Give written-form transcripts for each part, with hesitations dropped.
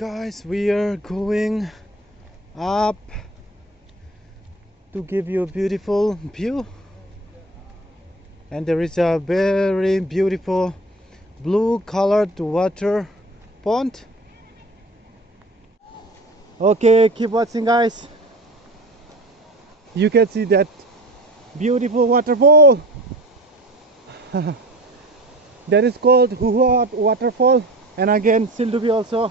Guys, we are going up to give you a beautiful view, and there is a very beautiful blue colored water pond. Okay, keep watching, guys. You can see that beautiful waterfall. That is called Huhuat Waterfall, and again Sildubi also.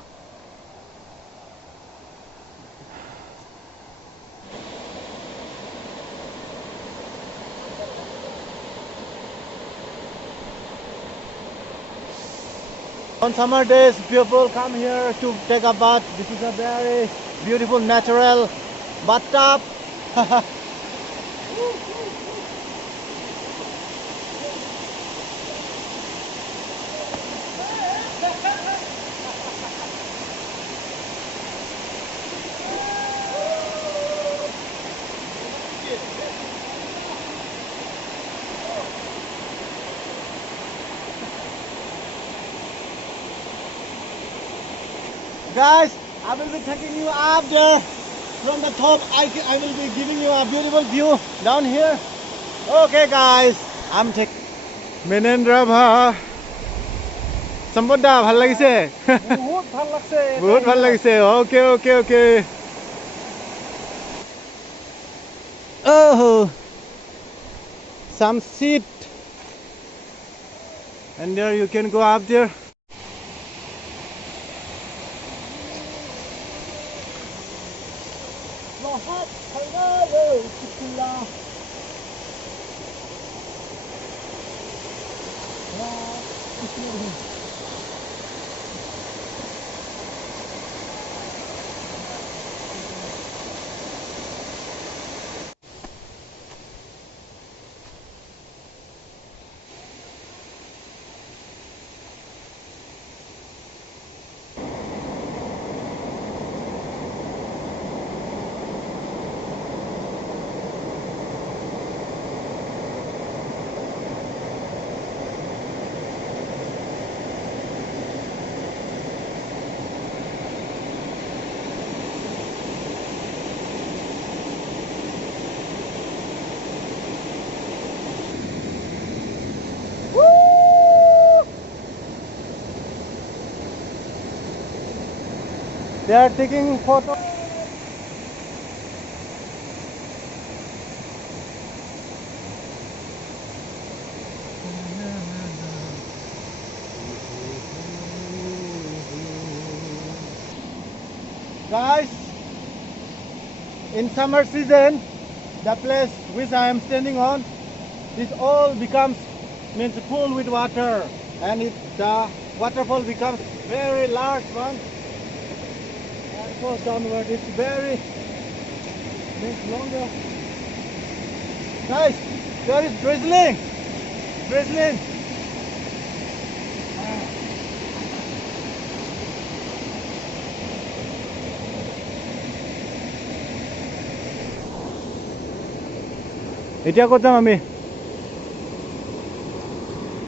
On summer days, people come here to take a bath. This is a very beautiful natural bathtub. Guys, I will be taking you up there from the top. I will be giving you a beautiful view down here. Okay, guys, I'm taking. Menendra bha. Samboda, bhal lagise. Bahut bhal lagse. Bahut bhal lagise. Okay. Oh, some seat, and there you can go up there. They are taking photos. Guys, in summer season, the place which I am standing on, this all becomes full with water, and the waterfall becomes very large one. Goes downward, it's very longer. Guys, there is drizzling. এতিয়া ক'ত যাম আমি?